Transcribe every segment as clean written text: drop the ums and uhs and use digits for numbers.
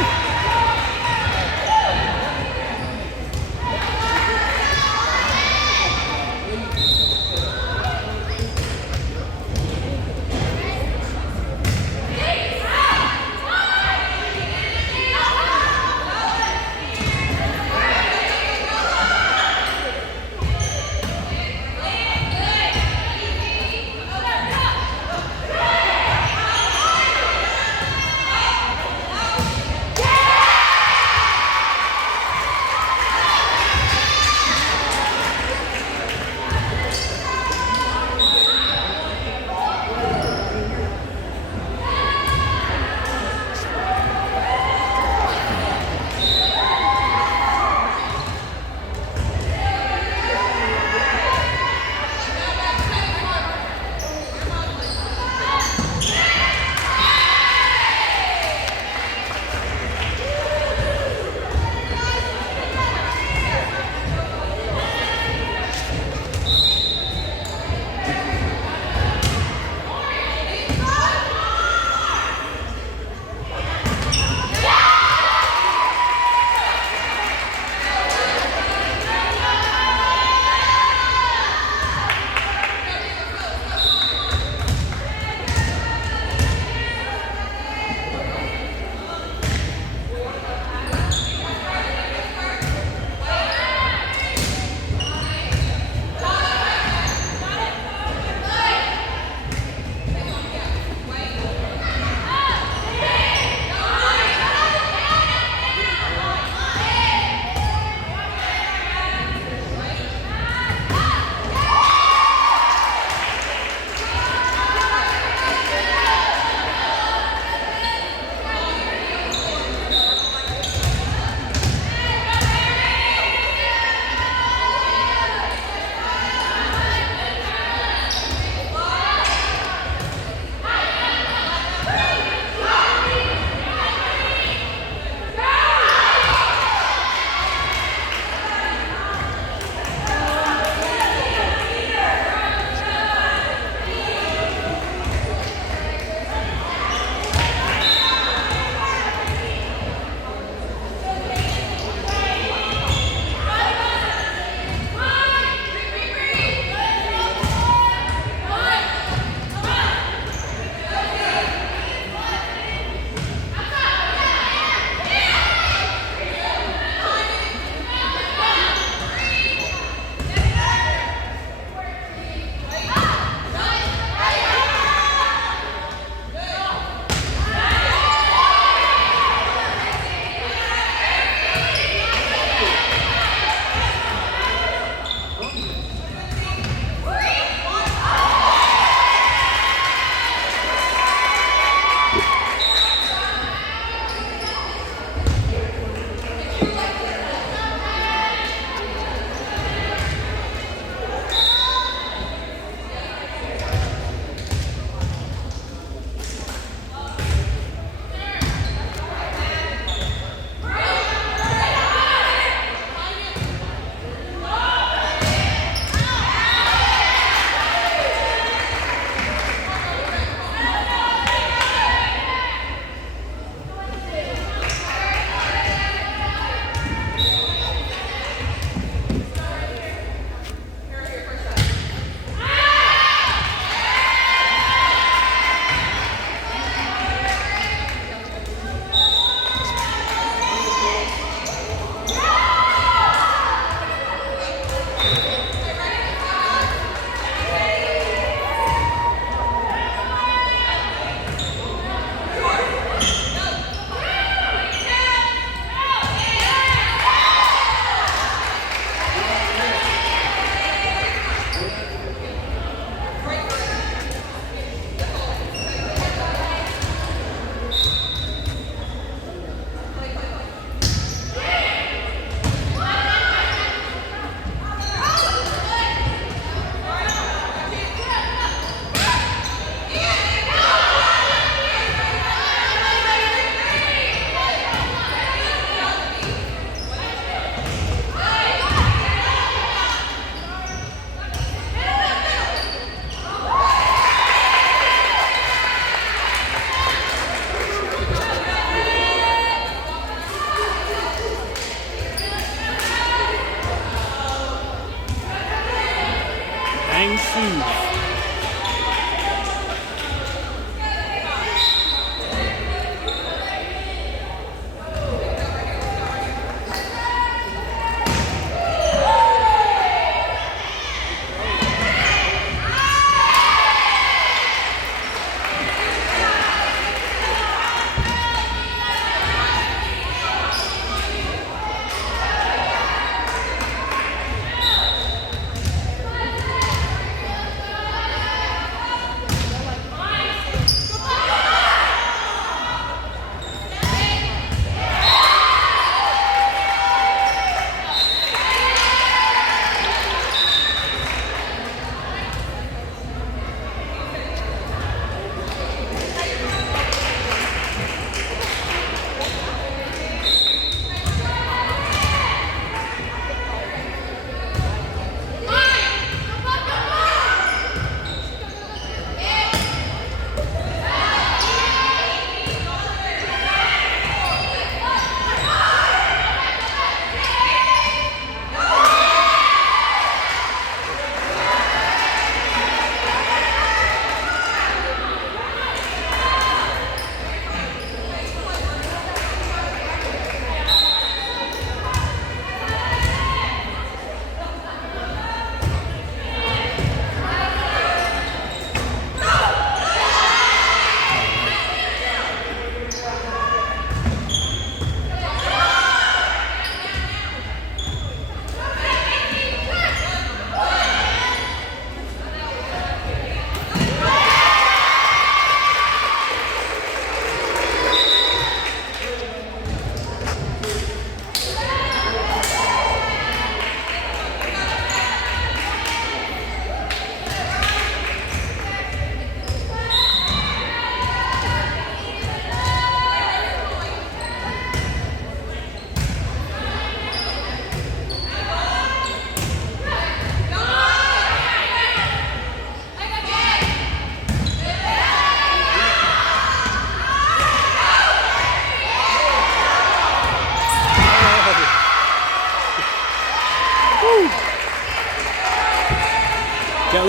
Yeah!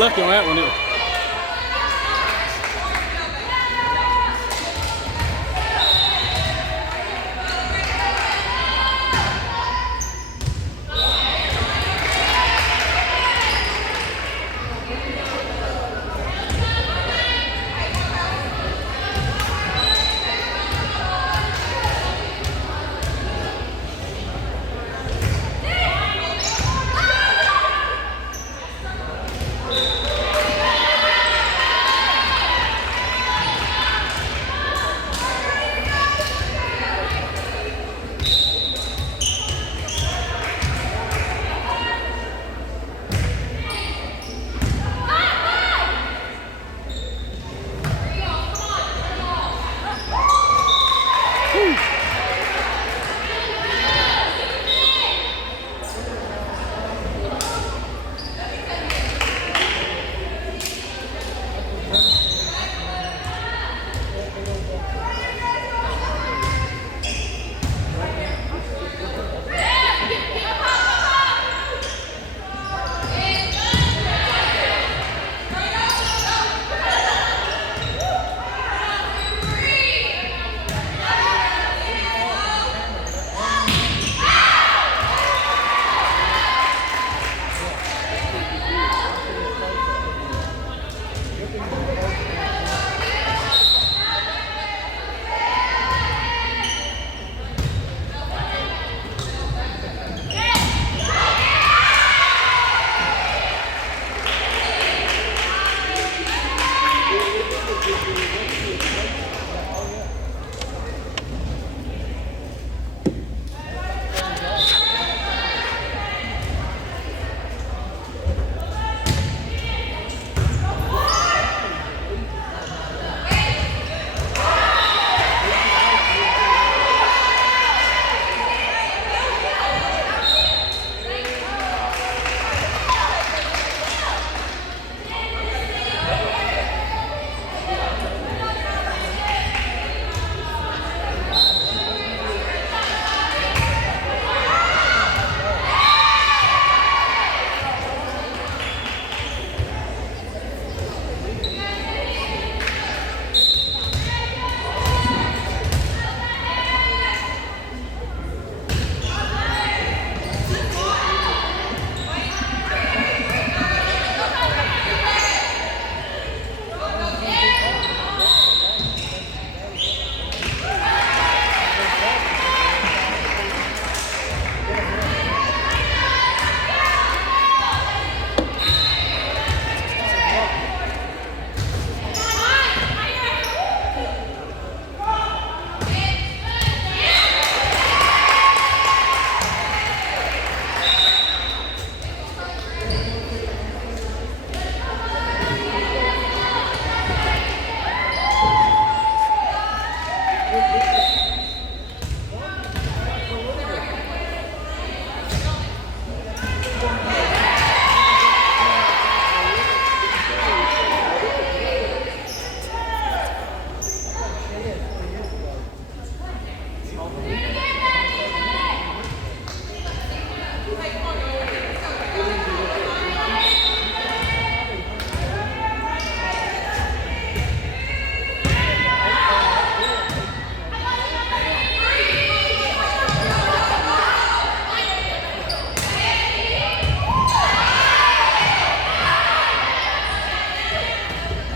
lucky on that one.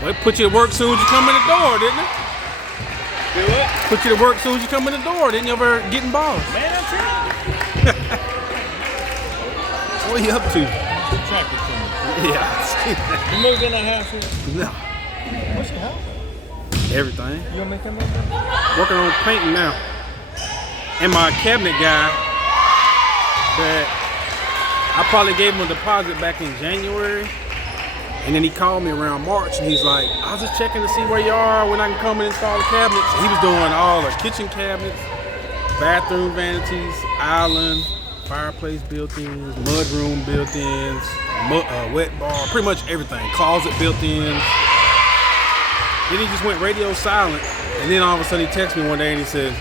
Well, it put you to work soon as you come in the door, didn't it? Do what? Put you to work soon as you come in the door, didn't you? Ever getting balls? Man, I'm trying. What are you up to? Attracted to me. Yeah. You moved in that house here? No. What's your house? Everything. You gonna make that move? Working on painting now. And my cabinet guy that I probably gave him a deposit back in January. And then he called me around March and he's like, I was just checking to see where you are when I can come and install the cabinets. And he was doing all the kitchen cabinets, bathroom vanities, island, fireplace built-ins, mudroom built-ins, wet bar, pretty much everything, closet built-ins. Then he just went radio silent. And then all of a sudden he texts me one day and he says,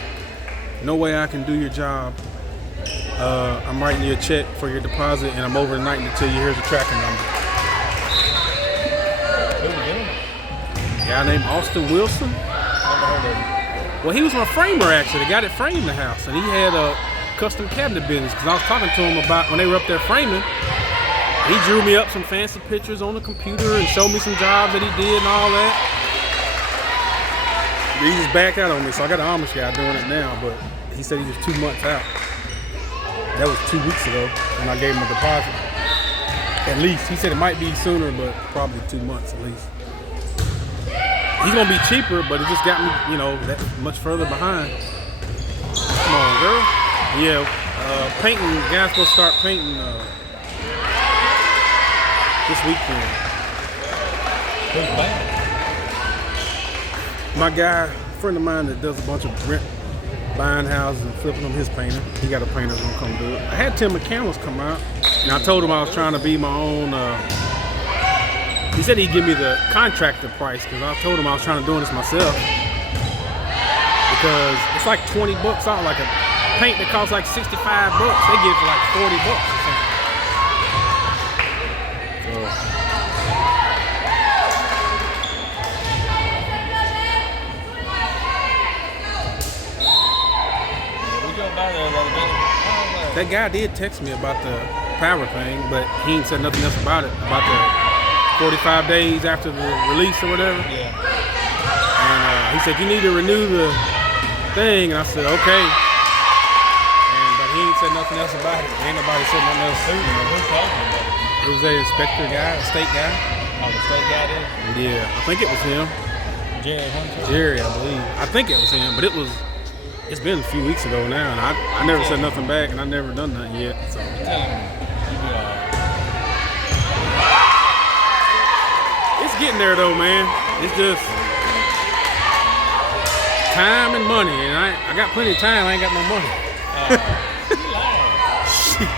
no way I can do your job. I'm writing you a check for your deposit and I'm over tonight until you here's the tracking number. A guy named Austin Wilson. Never heard of him. Well, he was my framer actually. The guy that framed the house, and he had a custom cabinet business. Because I was talking to him about when they were up there framing. He drew me up some fancy pictures on the computer and showed me some jobs that he did and all that. He just backed out on me, so I got an Amish guy doing it now. But he said he was 2 months out. That was 2 weeks ago when I gave him a deposit. At least. He said it might be sooner, but probably 2 months at least. He's gonna be cheaper, but it just got me, that much further behind. Come on, girl. Yeah, painting. Guys supposed to start painting this weekend. Who's painting? My guy, a friend of mine that does a bunch of buying houses and flipping them, his painter. He got a painter that's gonna come do it. I had Tim McCandless come out, and I told him I was trying to be my own. He said he'd give me the contractor price because I told him I was trying to do this myself. Because it's like $20 out, like a paint that costs like $65. They give it for like $40 or something. That guy did text me about the power thing, but he ain't said nothing else about it. About the 45 days after the release or whatever. Yeah. And he said, you need to renew the thing. And I said, okay. But he ain't said nothing else about it. Ain't nobody said nothing else to me. Who told him about it? It was an inspector guy, a state guy. Oh, the state guy did? Yeah, I think it was him. Jerry Hunter? Jerry, I believe. I think it was him, but it's been a few weeks ago now, and I never said nothing back, and I never done nothing yet. So. Tell him you be all right. It's getting there though, man. It's just time and money, and I got plenty of time. I ain't got no money. You lying. Shit.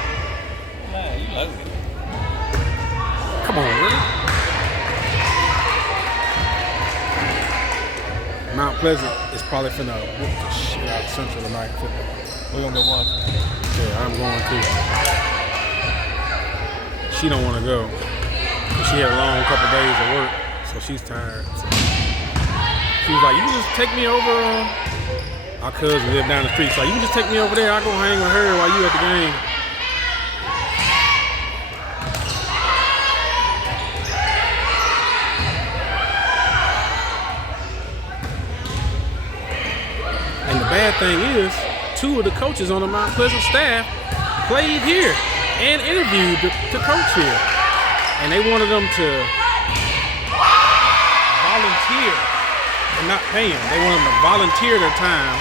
You loaded. Come on, really? Mount Pleasant is probably finna whoop the shit out of Central tonight football. We're gonna go watch. Yeah, I'm going to. She don't want to go. She had a long couple days of work, so she's tired. So. She was like, you can just take me over. Our cousin lived down the street, so you can just take me over there. I'll go hang with her while you at the game. And the bad thing is, 2 of the coaches on the Mount Pleasant staff played here and interviewed to coach here. And they wanted them to volunteer and not pay them. They wanted them to volunteer their time.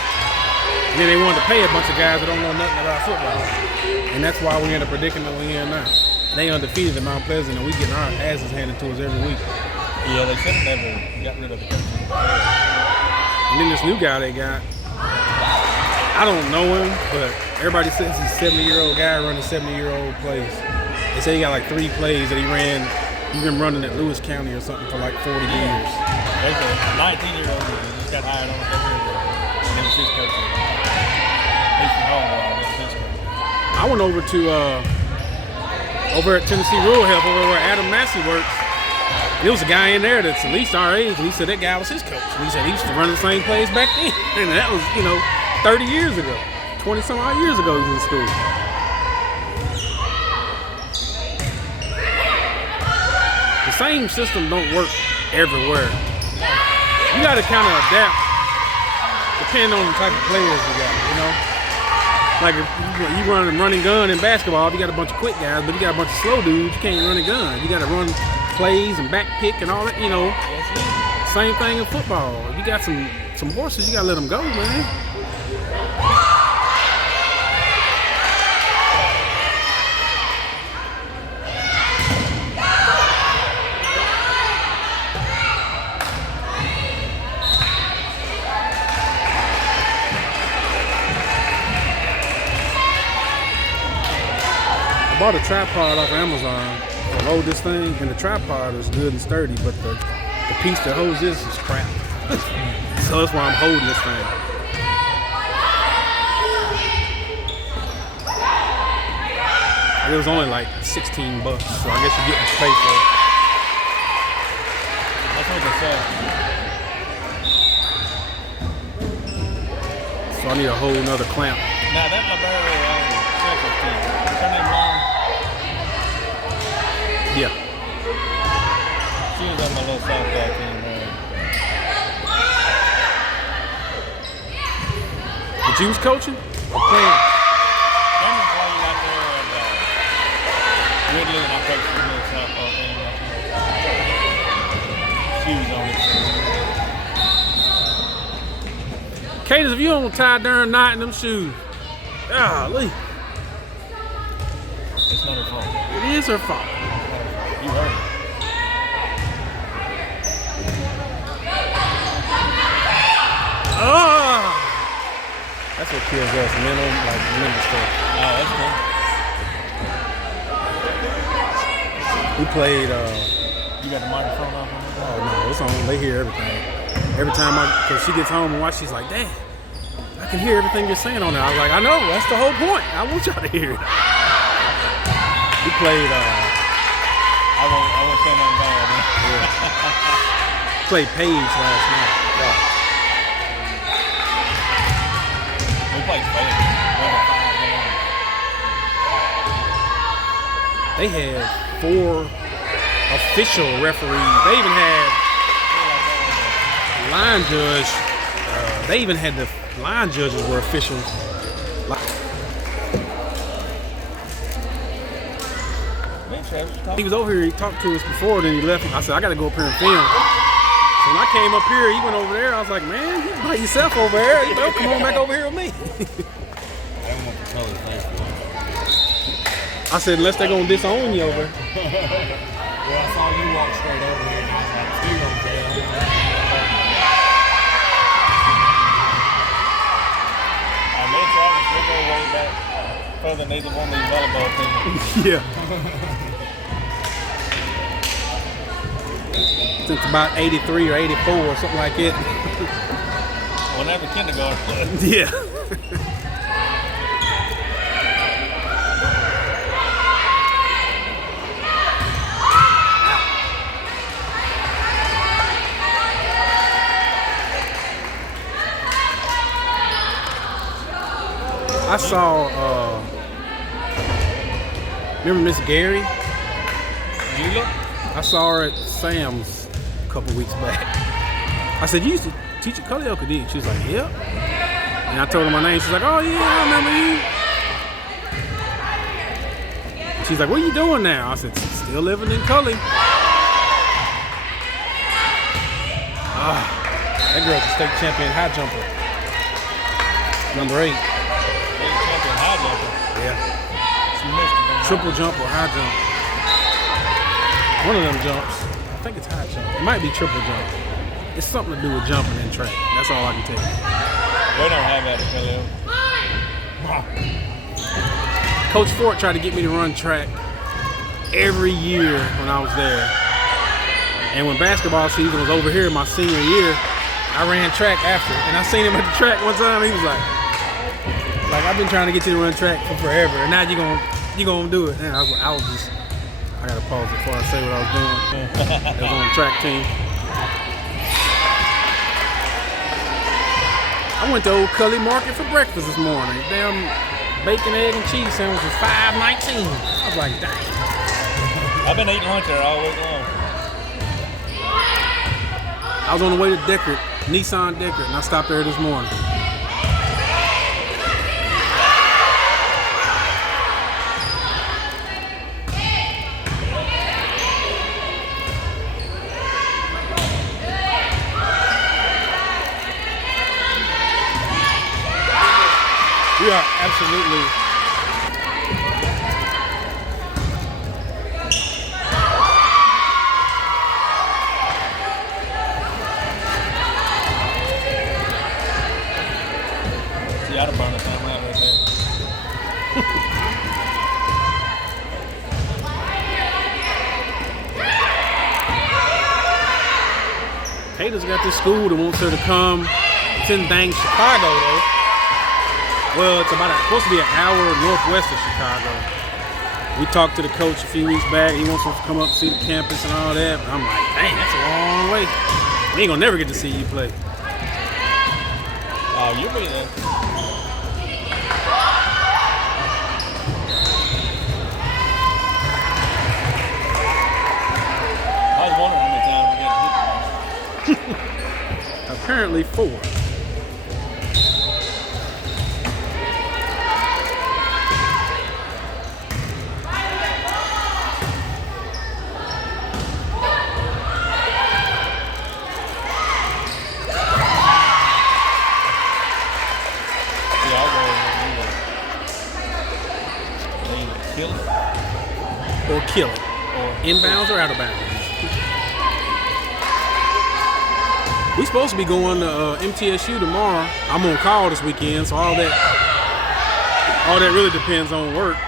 And then they wanted to pay a bunch of guys that don't know nothing about football. And that's why we're in the predicament we're in now. They undefeated at Mount Pleasant, and we getting our asses handed to us every week. Yeah, they should have never got rid of the coach. And then this new guy they got, I don't know him, but everybody says he's a 70-year-old guy running 70-year-old plays. They say he got like 3 plays that he ran. He's been running at Lewis County or something for like 40 years. There's a 19-year-old who just got hired on a couple years ago. And then she's coaching. He's from home, that's his coach. I went over to over at Tennessee Rural Health, over where Adam Massey works. And there was a guy in there that's at least our age, and he said that guy was his coach. And he said he used to run the same plays back then. And that was, 30 years ago. 20-some odd years ago he was in school. The same system don't work everywhere. You got to kind of adapt depending on the type of players you got, Like if you run a running gun in basketball, you got a bunch of quick guys, but you got a bunch of slow dudes, you can't run a gun. You got to run plays and back pick and all that, Same thing in football. If you got some horses, you got to let them go, man. I bought a tripod off of Amazon to hold this thing, and the tripod is good and sturdy, but the piece that holds this is crap. So that's why I'm holding this thing. It was only like $16, so I guess you're getting paid for it. That's what they say. so I need a whole nother clamp. Now that LaBerry Central team, what's her name, Long? Yeah. She was on my little softball team. But you was coaching or playing? Cameron played out there at Woodley, and I coached the little softball team out there. She was on it. Cadence, if you don't tie darn knot in them shoes, golly, It's not her fault. it is her fault. You heard it. Oh, that's what kills us, mental stuff. Oh, that's cool. We played. You got the microphone off on it? Oh no, it's on. They hear everything. Every time cause she gets home and watch, she's like, "Dad, I can hear everything you're saying on there." I was like, "I know. That's the whole point. I want y'all to hear it." We played. I won't say nothing bad. Played Page last night. Yeah. We played Page. They had 4 official referees. They even had line judge. They even had the line judges were officials. He was over here. He talked to us before. Then he left. I said, I got to go up here and film. So when I came up here, he went over there. I was like, man, you by yourself over there. You know, come on back over here with me. I said, unless they're gonna disown you over. Well, I saw you walk straight over here, and I was like, still gonna fail. Me and Travis, we go way back further than either one of these volleyball teams. Yeah. Since about 83 or 84 or something like it. Whenever kindergarten. Yeah. I saw, remember Miss Gary? Gila? I saw her at Sam's a couple weeks back. I said, you used to teach at Culleoka, didn't you? She was like, yep. And I told her my name. She's like, oh yeah, I remember you. She's like, what are you doing now? I said, still living in Cully. That girl's a state champion high jumper. Number 8. High jumper. Yeah. She missed it. Triple jump or high jump. One of them jumps. I think it's high jump. It might be triple jump. It's something to do with jumping and track. That's all I can tell you. We don't have that at Culleoka. Coach Fort tried to get me to run track every year when I was there. And when basketball season was over here my senior year, I ran track after. And I seen him at the track one time. He was like, I've been trying to get you to run track for forever, and now you gonna do it. And I gotta pause it before I say what I was doing. I was on the track team. I went to Old Cully Market for breakfast this morning. Damn bacon, egg, and cheese sandwich was $5.19. I was like, dang. I've been eating lunch there all week long. I was on the way to Deckard, Nissan Deckard, and I stopped there this morning. We are absolutely See, I'd have burned us out right there. Kata's got this school that wants her to come. It's in dang Chicago though. Well, it's supposed to be an hour northwest of Chicago. We talked to the coach a few weeks back. He wants us to come up and see the campus and all that. But I'm like, dang, that's a long way. We ain't gonna never get to see you play. Oh, you'll be there. I was wondering how many times we got to hit the Apparently 4. Kill it. Or kill it. Inbounds or out of bounds. We supposed to be going to MTSU tomorrow. I'm on call this weekend, so all that really depends on work.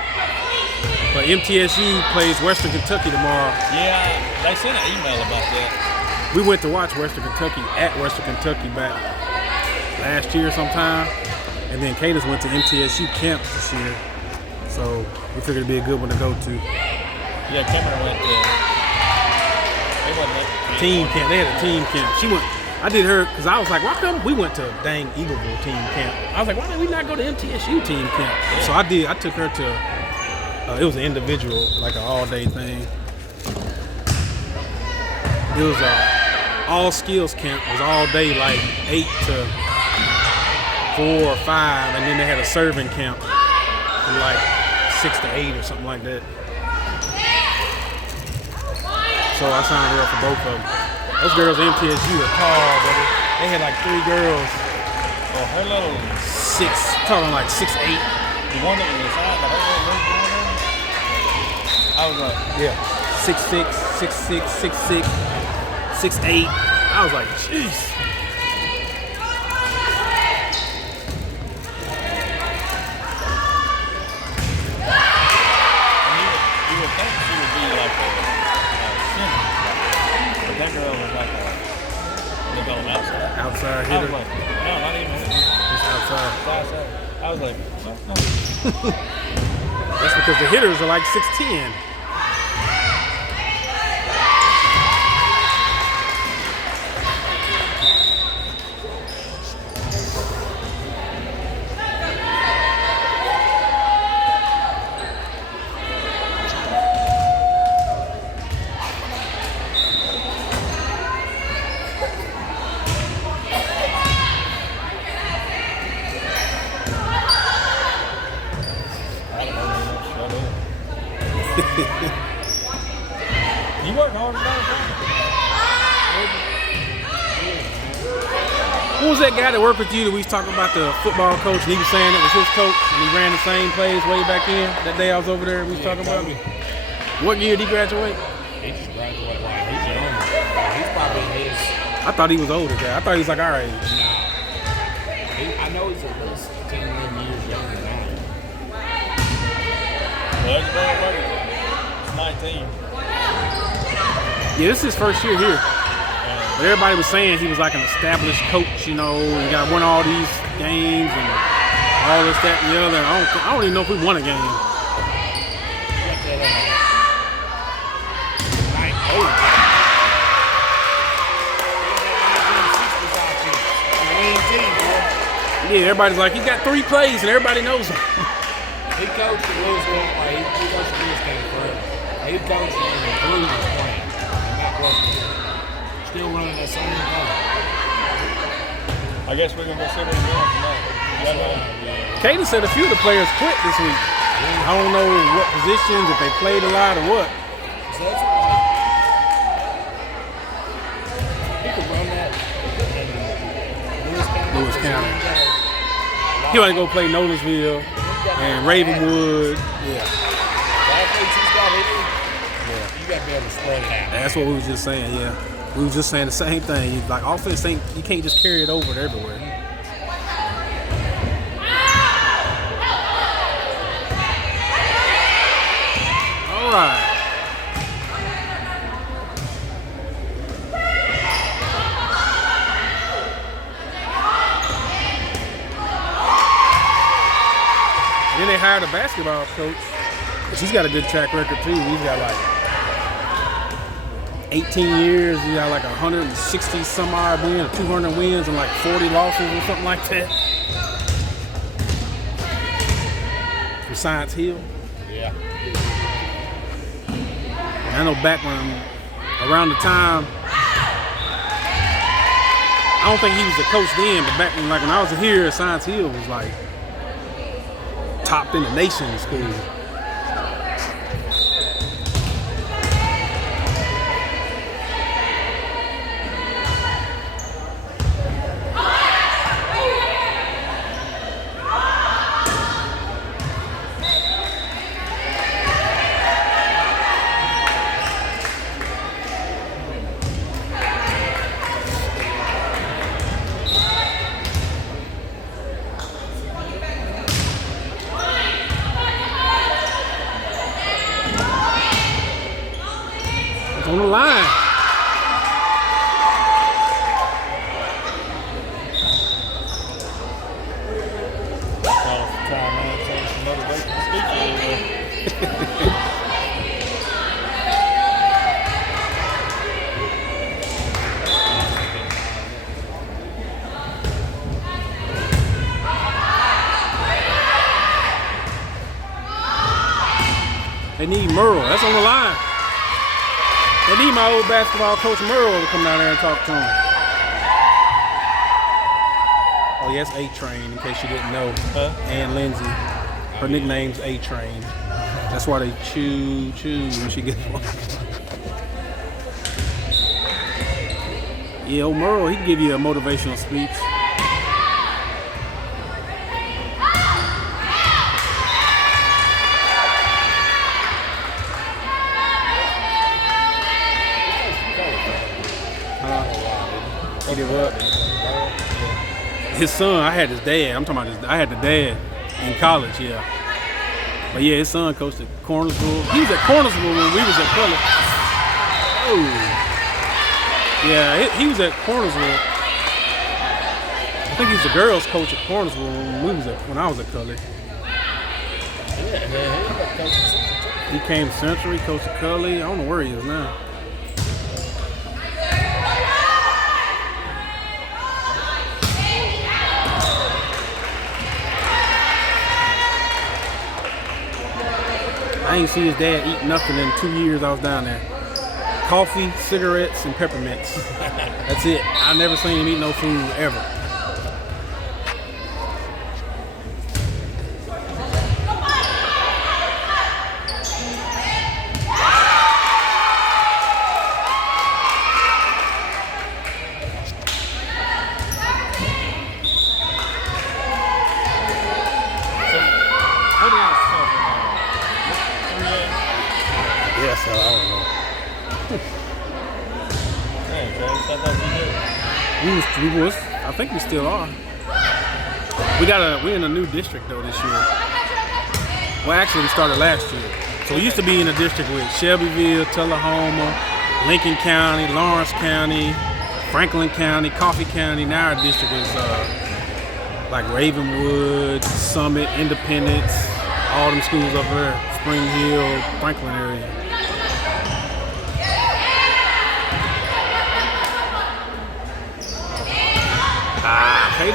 But MTSU plays Western Kentucky tomorrow. Yeah, they sent an email about that. We went to watch Western Kentucky at Western Kentucky back last year sometime, and then Cadence went to MTSU camp this year. So we figured it'd be a good one to go to. Yeah, Cameron went to. They went to team camp. They had a team camp. She went. I did her because I was like, why come we went to dang Eagleville team camp? I was like, why did we not go to MTSU team camp? Yeah. So I did. I took her to. It was an individual, like an all-day thing. It was all skills camp. It was all day, like 8 to 4 or 5, and then they had a serving camp from like 6 to 8 or something like that. So I signed her up for both of them. Those girls at MTSU are tall, but they had like 3 girls. Oh, her little 6, talking like 6'8". The one that was inside, the whole little one. I was like, yeah, 6'6", 6'6", 6'6", 6'8". I was like, jeez. You would think she would be like a center, but that girl was like on outside. Outside I hitter. was like, no, not even. Just outside. Outside. I was like, no. That's because the hitters are like 6'10". You work hard today, Who was that guy that worked with you that we was talking about, the football coach, and he was saying it was his coach, and he ran the same plays way back in? That day I was over there, we was talking about him. What year did he graduate? He just graduated like he's young. He's probably his. I thought he was older guy. I thought he was like our age. Nah. I know he's at least 10 years younger than I am. Well, it's 19. Yeah, this is his first year here. But everybody was saying he was like an established coach, you know, he got won all these games and all this, that, and the other. I don't even know if we won a game. Yeah, everybody's like, he got 3 plays and everybody knows him. He coached at Lewis County. He coached at Lewis County forever. He coached when the Blues was playing. And that wasn't still running that same thing. I guess we're going to go see what he's doing tonight. Caden said a few of the players quit this week. I don't know what positions, if they played a lot or what. So that's what he could run that in Lewis County. He want to go play Nolensville and Ravenwood. Yeah. You got to be able to spread it out. That's what we was just saying, yeah. We was just saying the same thing. Like, offense ain't, you can't just carry it over to everywhere. All right. And then they hired a basketball coach. He's got a good track record too. He's got like 18 years. He got like 160 some odd wins, 200 wins, and like 40 losses or something like that. From Science Hill. Yeah. I know back when, around the time, I don't think he was the coach then, but back when, like when I was here, Science Hill was like top in the nation in school. On the line. They need Merle. That's on the line. They need my old basketball coach Merle to come down there and talk to him. Oh, yes, A-Train, in case you didn't know. Ann Lindsay. Her nickname's A-Train. That's why they chew when she gets one. Yeah, old Merle, he can give you a motivational speech. He did what? His son, I had his dad. I'm talking about I had the dad in college, yeah. But yeah, his son coached at Cornersville. He was at Cornersville when we was at college. Oh. Yeah, he was at Cornersville. I think he's the girls' coach at Cornersville when I was at college. He came Central, he coached at Cully. I don't know where he is now. I ain't see his dad eat nothing in 2 years I was down there. Coffee, cigarettes, and peppermints. That's it. I never seen him eat no food ever. Yes, I don't know. I think we still are. We're in a new district though this year. Well, actually, we started last year. So we used to be in a district with Shelbyville, Tullahoma, Lincoln County, Lawrence County, Franklin County, Coffee County. Now our district is like Ravenwood, Summit, Independence, all them schools up there, Spring Hill, Franklin area. Hate it.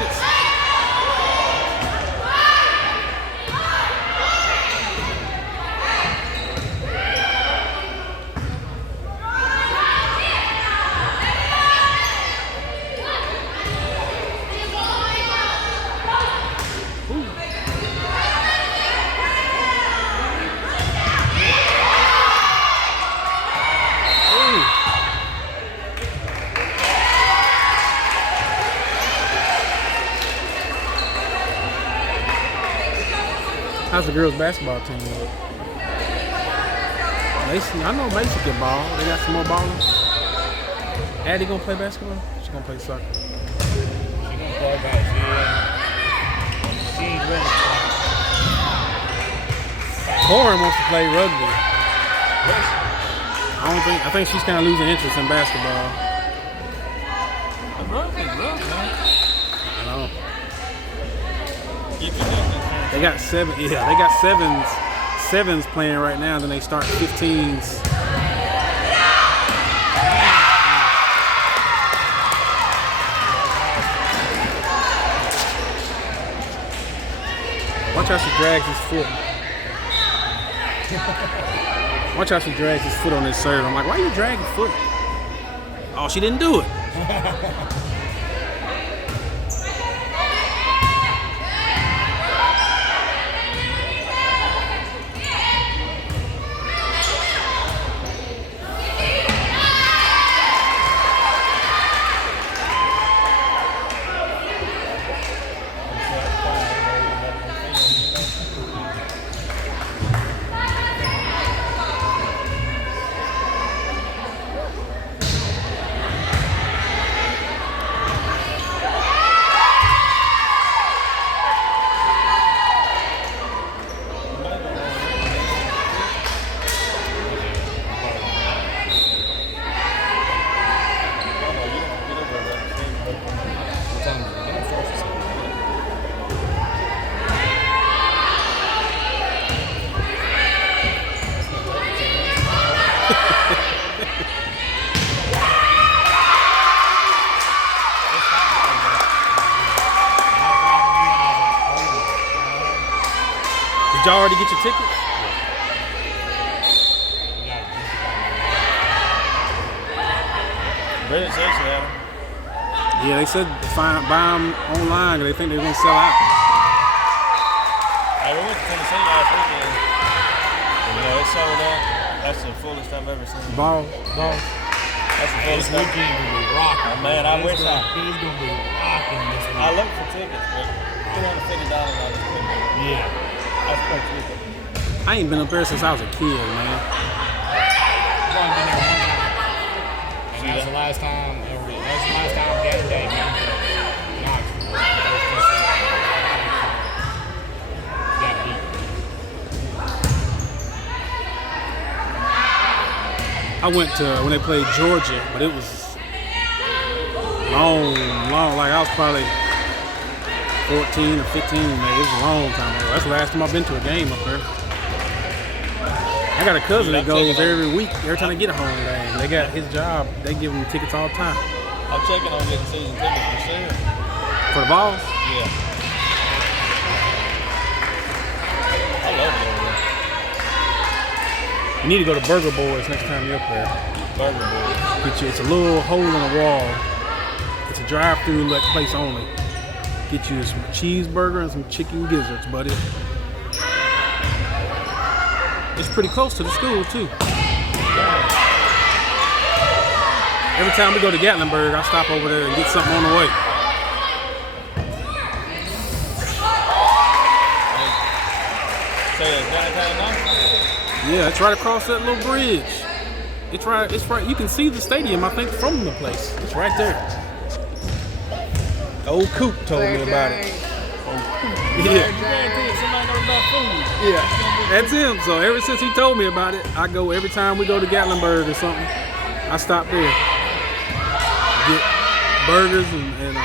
How's the girls' basketball team look? Mason, I know Mason can ball. They got some more ballers. Addie gonna play basketball? She gonna play soccer. She gonna play basketball. She ain't ready to play. Corin wants to play rugby. I think she's kind of losing interest in basketball. Rugby's rough, man. I know. Keep your distance. They got sevens playing right now, then they start 15s. Watch how she drags his foot. Watch how she drags his foot on this serve. I'm like, why you drag your foot? Oh, she didn't do it. Did y'all already get your tickets? Brandon said she had them. Yeah, they said buy them online. They think they're gonna sell out. Hey, we went to Tennessee last weekend. And, it sold out. That's the fullest I've ever seen. Ball. That's the This fullest weekend gonna be rocking. Oh, man, I wish It's gonna be rocking this weekend. I looked for tickets, but $250 I just couldn't do it. Yeah. That's pretty cheap. I ain't been up there since I was a kid, man. I've only been there one time. And that's the last time game day came to Knoxville. Got beat. I went to when they played Georgia, but it was long. Like I was probably 14 or 15, man. It was a long time ago. That's the last time I've been to a game up there. I got a cousin that goes every week, every time they get a home game. They got his job. They give him tickets all the time. I'm checking on getting season tickets for sure. For the balls? Yeah. I love it over there. You need to go to Burger Boys next time you're up there. Burger Boys. Get you, it's a little hole in the wall. It's a drive-through place only. Get you some cheeseburger and some chicken gizzards, buddy. It's pretty close to the school too. Every time we go to Gatlinburg, I stop over there and get something on the way. Say it's downtown now? Yeah, it's right across that little bridge. It's right. You can see the stadium, I think, from the place. It's right there. Old Coop told me about it. Yeah. Yeah, that's him. So ever since he told me about it, I go every time we go to Gatlinburg or something. I stop there, get burgers and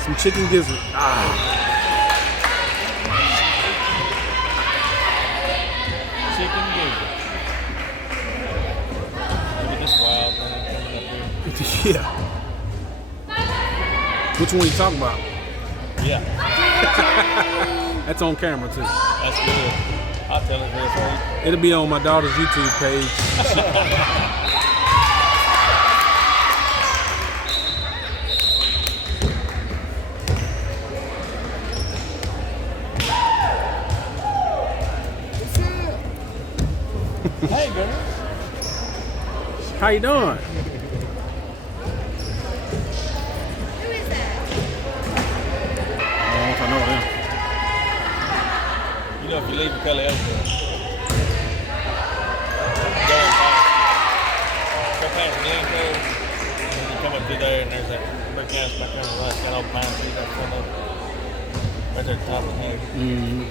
some chicken gizzard. Chicken gizzard. Look at this wild thing coming up here. Yeah. Which one you talking about? Yeah. That's on camera too. That's good. I'll tell it real quick. It'll be on my daughter's YouTube page. Hey, girl. How you doing? Who is that? I don't know if I know him. You know if you leave the Culleoka, go past Glen Cove, and then you come up through there, and there's that brick house back there on the right, got all the pine trees up front of it. Right there at the top of the hill. Mm-hmm.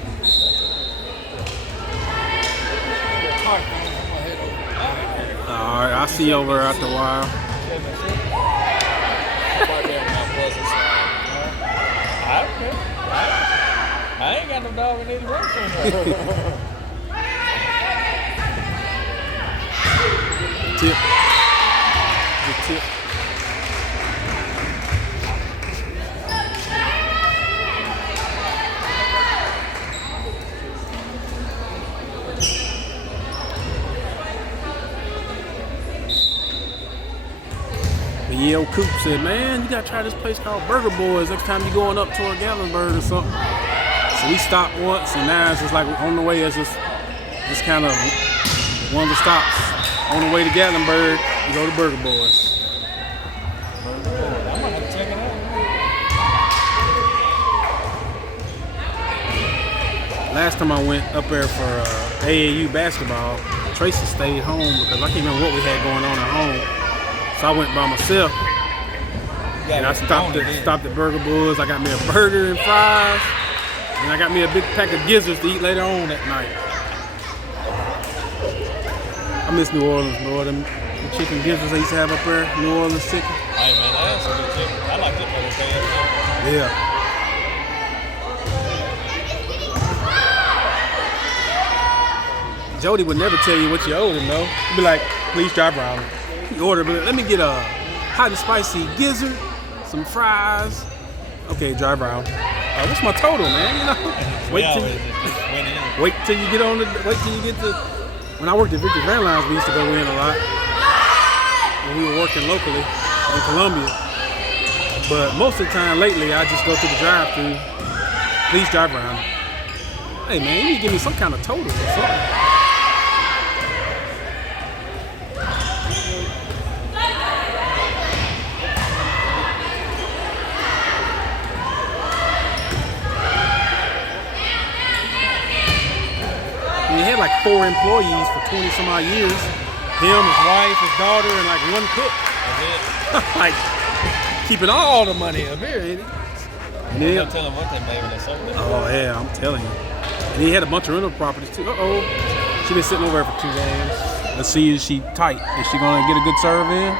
All right, I'll see you over after a while. I ain't got no dog in either one. Tip. The tip. And Yale Coop said, man, you gotta try this place called Burger Boys next time you're going up toward Gatlinburg or something. So we stopped once, and now it's just like on the way, it's just kind of one of the stops. On the way to Gatlinburg, you go to Burger Boys. I'm gonna have to check it out. Last time I went up there for AAU basketball, Tracy stayed home because I can't remember what we had going on at home. So I went by myself. And I stopped at Burger Boys. I got me a burger and fries. And I got me a big pack of gizzards to eat later on that night. I miss New Orleans, Lord. The chicken gizzards they used to have up there, New Orleans chicken. Hey man, that's some good chicken. I like it for the KFC. Yeah. Jody would never tell you what you owe him, though. He'd be like, please drive around. You order, but let me get a hot and spicy gizzard, some fries. Okay, drive around. What's my total, man? You know, wait till you get to. When I worked at Victor's Airlines, we used to go in a lot when we were working locally in Columbia. But most of the time lately, I just go to the drive-thru. Please drive around. Hey man, you need to give me some kind of total or something. He had like 4 employees for 20 some odd years. Him, his wife, his daughter, and like 1 cook. Like keeping all the money up here, ain't he? And then tell them what they made when they sold it. Oh yeah, I'm telling you. And he had a bunch of rental properties too. She been sitting over there for 2 days. Let's see, is she tight? Is she gonna get a good serve in?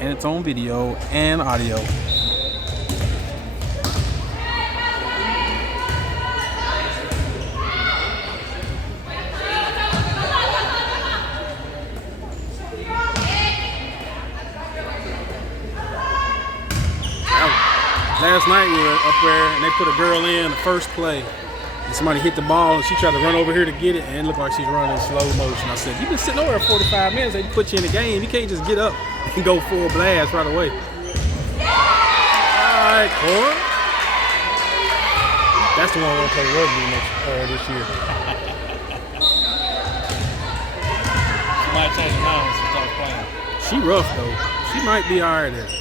And it's on video and audio. Last night we were up there and they put a girl in the first play. And somebody hit the ball and she tried to run over here to get it and it looked like she's running in slow motion. I said, you've been sitting over there 45 minutes, they put you in the game. You can't just get up and go full blast right away. All right, Cora. That's the one we're going to play rugby this year. She might change her mind when she starts playing. She rough though. She might be all right there.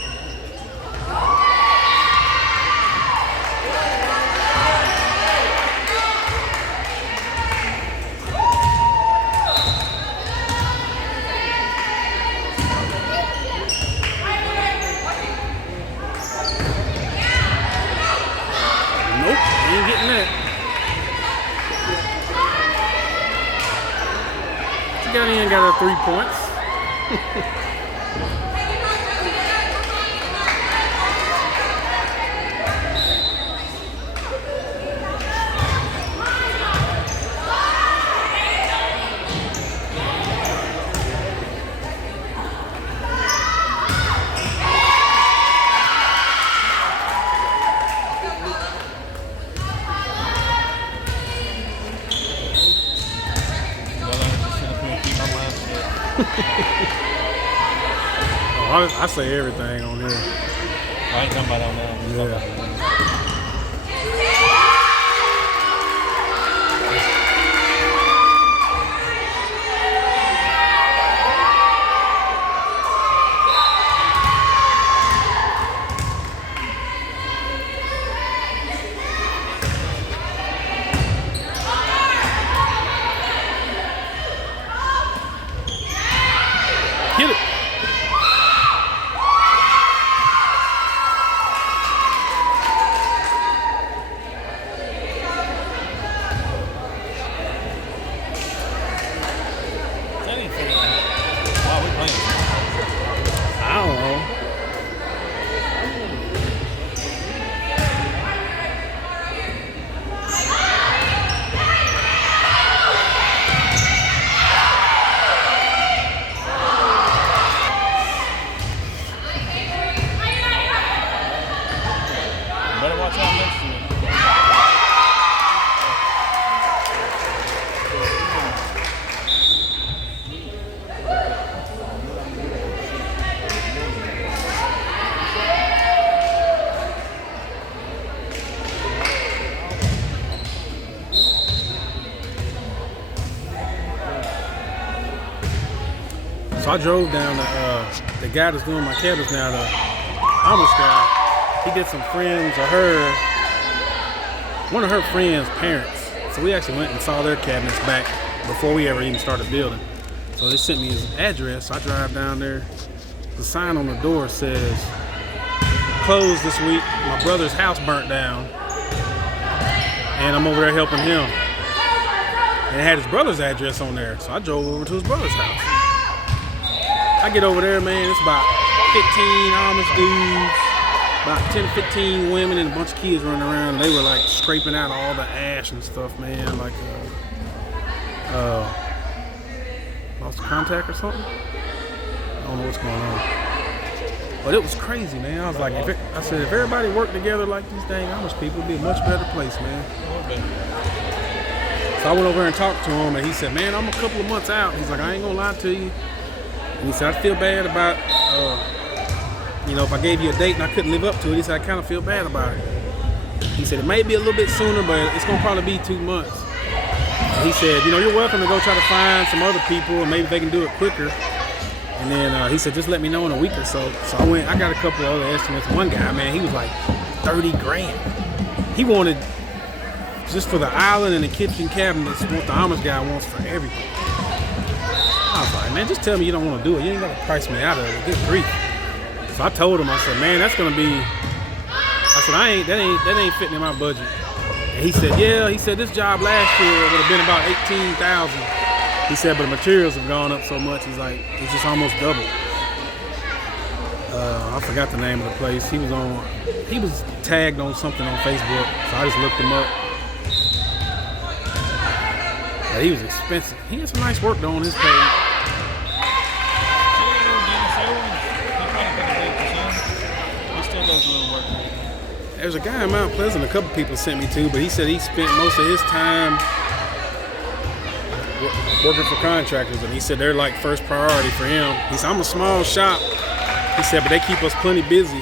Ain't getting that. She got in and got her 3 points. I say everything on here. I ain't talking about on that. Yeah. Hit it. So I drove down to the guy that's doing my cabinets now, the Amish guy. He did some friends of one of her friends' parents. So we actually went and saw their cabinets back before we ever even started building. So they sent me his address. I drive down there. The sign on the door says, closed this week. My brother's house burnt down. And I'm over there helping him. And it had his brother's address on there. So I drove over to his brother's house. I get over there, man, it's about 15 Amish dudes, about 10, 15 women, and a bunch of kids running around. And they were like scraping out all the ash and stuff, man. Like, lost contact or something? I don't know what's going on. But it was crazy, man. I was like, I said, if everybody worked together like these dang Amish people, it'd be a much better place, man. So I went over there and talked to him, and he said, man, I'm a couple of months out. He's like, I ain't gonna lie to you. And he said, I feel bad about, if I gave you a date and I couldn't live up to it. He said, I kind of feel bad about it. He said, it may be a little bit sooner, but it's gonna probably be 2 months. And he said, you're welcome to go try to find some other people, and maybe they can do it quicker. And then he said, just let me know in a week or so. So I got a couple of other estimates. One guy, man, he was like 30 grand. He wanted, just for the island and the kitchen cabinets, what the Amish guy wants for everything. I was like, man, just tell me you don't want to do it. You ain't got to price me out of it. Good grief. So I told him, I said, man, that's going to be, I said, that ain't fitting in my budget. And he said, yeah, he said, this job last year would have been about 18,000. He said, but the materials have gone up so much. He's like, it's just almost double. I forgot the name of the place. He was tagged on something on Facebook, so I just looked him up. But he was expensive. He had some nice work though on his page. There's a guy in Mount Pleasant, a couple people sent me to, but he said he spent most of his time working for contractors, and he said they're like first priority for him. He said, I'm a small shop. He said, but they keep us plenty busy.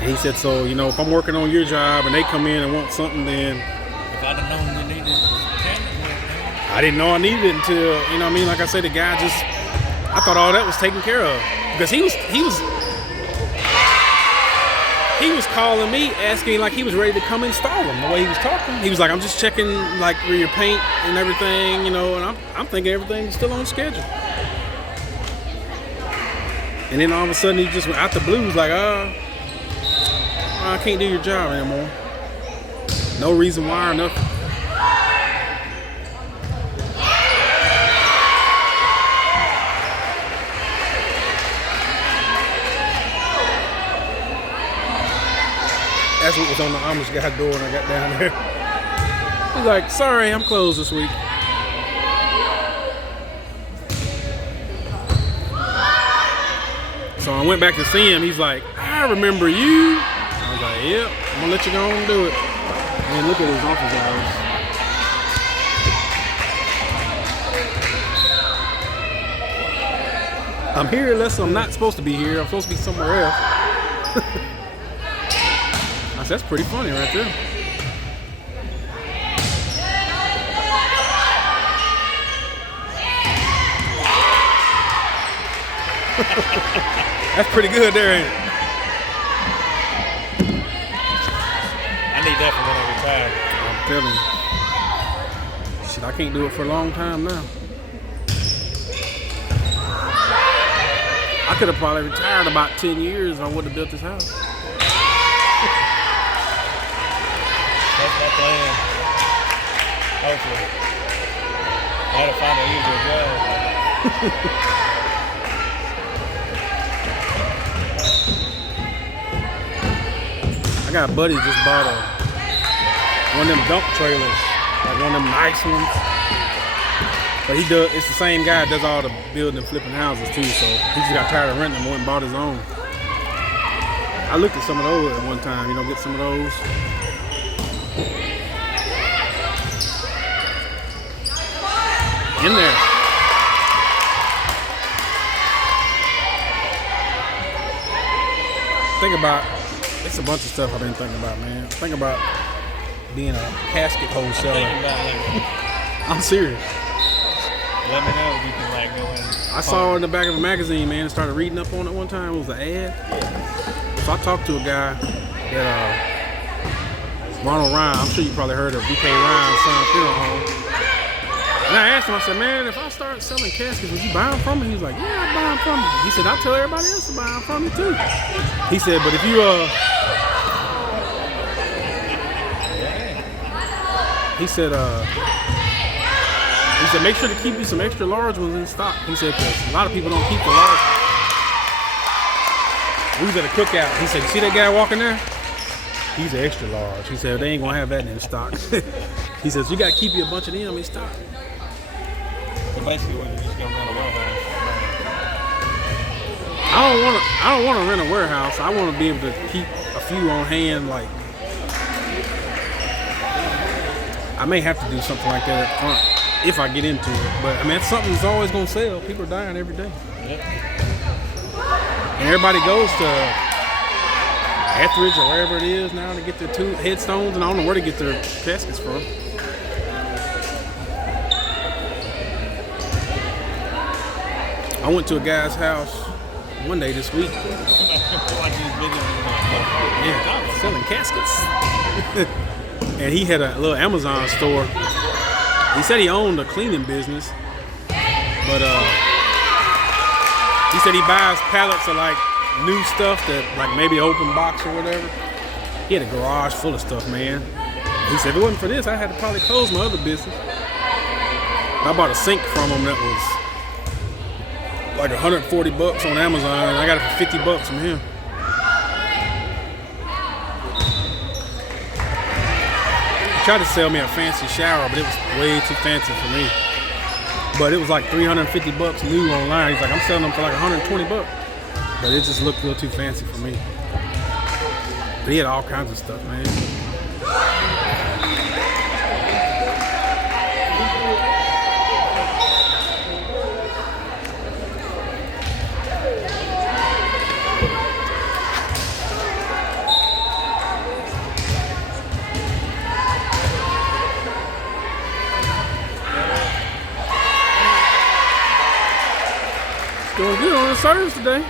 And he said, so, if I'm working on your job and they come in and want something, then If I'd have known you needed cabinet, I didn't know I needed it until, like I said, the guy I thought all that was taken care of. Because he was calling me, asking like he was ready to come install them. The way he was talking, he was like, "I'm just checking like where your paint and everything, and I'm thinking everything's still on schedule." And then all of a sudden, he just went out the blue. He's like, I can't do your job anymore. No reason why or nothing." That's what was on the Amish guy door when I got down there. He's like, sorry, I'm closed this week. So I went back to see him. He's like, I remember you. I was like, yep, I'm gonna let you go and do it. And then look at his office hours. I'm here unless I'm not supposed to be here. I'm supposed to be somewhere else. That's pretty funny right there. That's pretty good there, ain't it? I need that for when I retire. I'm telling you. Shit, I can't do it for a long time now. I could have probably retired about 10 years if I would have built this house. That's my plan. Hopefully. I had to find a usual job. I got a buddy who just bought one of them dump trailers, like one of them nice ones. But it's the same guy that does all the building and flipping houses too, so he just got tired of renting them and went and bought his own. I looked at some of those at one time, get some of those. In there. Think about, it's a bunch of stuff I've been thinking about, man. Think about being a casket wholesaler. Thinking about it. I'm serious. Let me know if you can like go in. I saw it in the back of a magazine, man, and started reading up on it one time. It was an ad. So I talked to a guy that Ronald Ryan, I'm sure you probably heard of BK Ryan's son funeral home. And I asked him, I said, man, if I start selling caskets, would you buy them from me? He was like, yeah, I'll buy them from you. He said, I'll tell everybody else to buy them from you too. He said, but if you he said make sure to keep you some extra large ones in stock. He said, because a lot of people don't keep the large ones. We was at a cookout. He said, see that guy walking there? He's an extra large. He said, they ain't gonna have that in stock. He says, you gotta keep you a bunch of them in stock. So basically, we're just gonna run a warehouse. I don't want to rent a warehouse. I want to be able to keep a few on hand. Like, I may have to do something like that up front if I get into it. But I mean, it's something that's always gonna sell. People are dying every day. Yep. And everybody goes to Etheridge or wherever it is now to get their two headstones, and I don't know where to get their caskets from. I went to a guy's house one day this week. Yeah, selling caskets. And he had a little Amazon store. He said he owned a cleaning business, but he said he buys pallets of like new stuff that like maybe open box or whatever. He had a garage full of stuff, man. He said if it wasn't for this, I had to probably close my other business. I bought a sink from him that was like $140 on Amazon, and I got it for $50 from him. He tried to sell me a fancy shower, but it was way too fancy for me. But it was like $350 new online. He's like, I'm selling them for like $120. But it just looked a little too fancy for me. But he had all kinds of stuff, man. Doing good on the service today.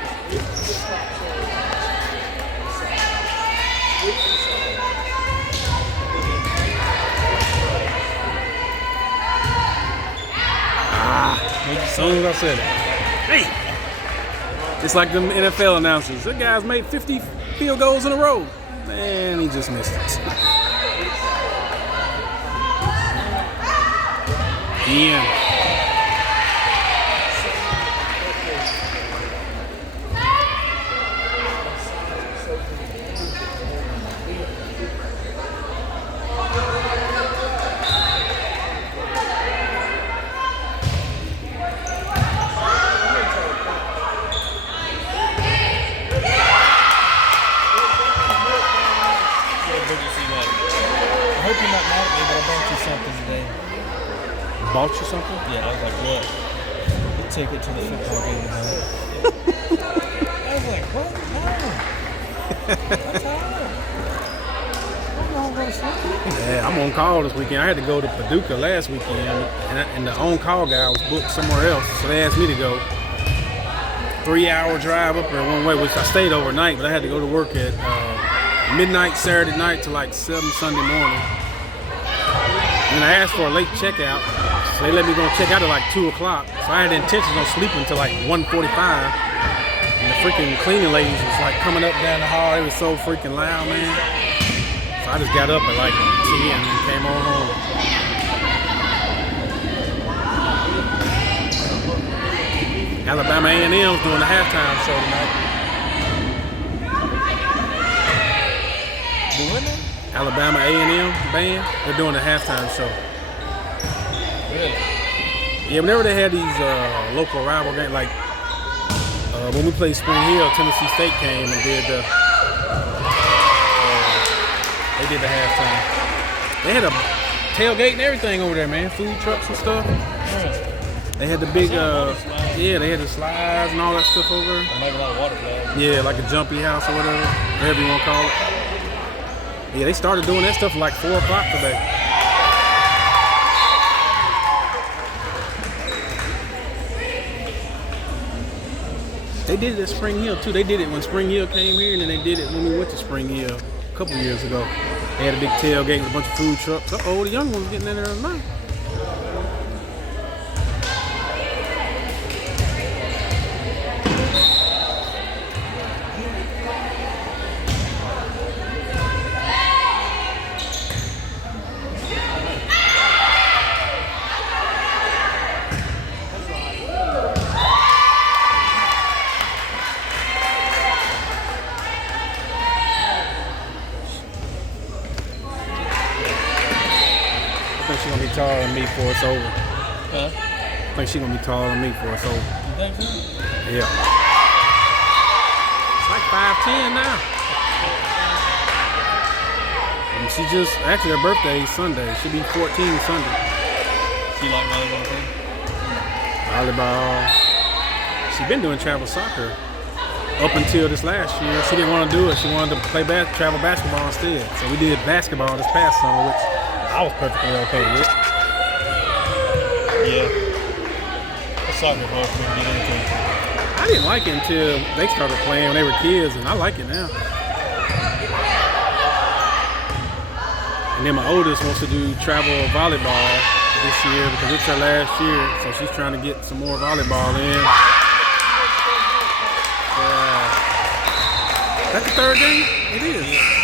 As soon as I said it. Hey! It's like them NFL announcers. That guy's made 50 field goals in a row. Man, he just missed it. Ian. Bought you something? Yeah, I was like, what? The ticket to the football game tonight. I was like, what? No. Yeah, I'm on call this weekend. I had to go to Paducah last weekend, and the on-call guy was booked somewhere else, so they asked me to go. 3-hour drive up there one way, which I stayed overnight, but I had to go to work at midnight Saturday night to like 7 Sunday morning. And I asked for a late checkout. So they let me go check out at like 2 o'clock. So I had intentions on sleeping until like 1:45. And the freaking cleaning ladies was like coming up down the hall. It was so freaking loud, man. So I just got up at like 10 and came on home. Alabama A&M's doing the halftime show tonight. Doing it? Alabama A&M band, they're doing the halftime show. Really? Yeah, whenever they had these local rival games, like when we played Spring Hill, Tennessee State came and did the they did the halftime. They had a tailgate and everything over there, man. Food trucks and stuff. They had the big, yeah, they had the slides and all that stuff over there. Maybe a lot of water slides. Yeah, like a jumpy house or whatever, whatever you want to call it. Yeah, they started doing that stuff at like 4 o'clock today. They did it at Spring Hill too. They did it when Spring Hill came here, and then they did it when we went to Spring Hill a couple years ago. They had a big tailgate with a bunch of food trucks. Uh-oh, the young ones getting in there tonight. I think she's gonna be taller than me before it's over. Huh? I think she's gonna be taller than me before it's over. You think so? Yeah. It's like 5'10" now. And she just, actually her birthday is Sunday. She'll be 14 Sunday. She like volleyball too? Volleyball. She's been doing travel soccer up until this last year. She didn't want to do it. She wanted to play travel basketball instead. So we did basketball this past summer, which I was perfectly okay with. Yeah. The soccer hard for me to get into. I didn't like it until they started playing when they were kids, and I like it now. And then my oldest wants to do travel volleyball this year because it's her last year, so she's trying to get some more volleyball in. That's the third game? It is. Yeah.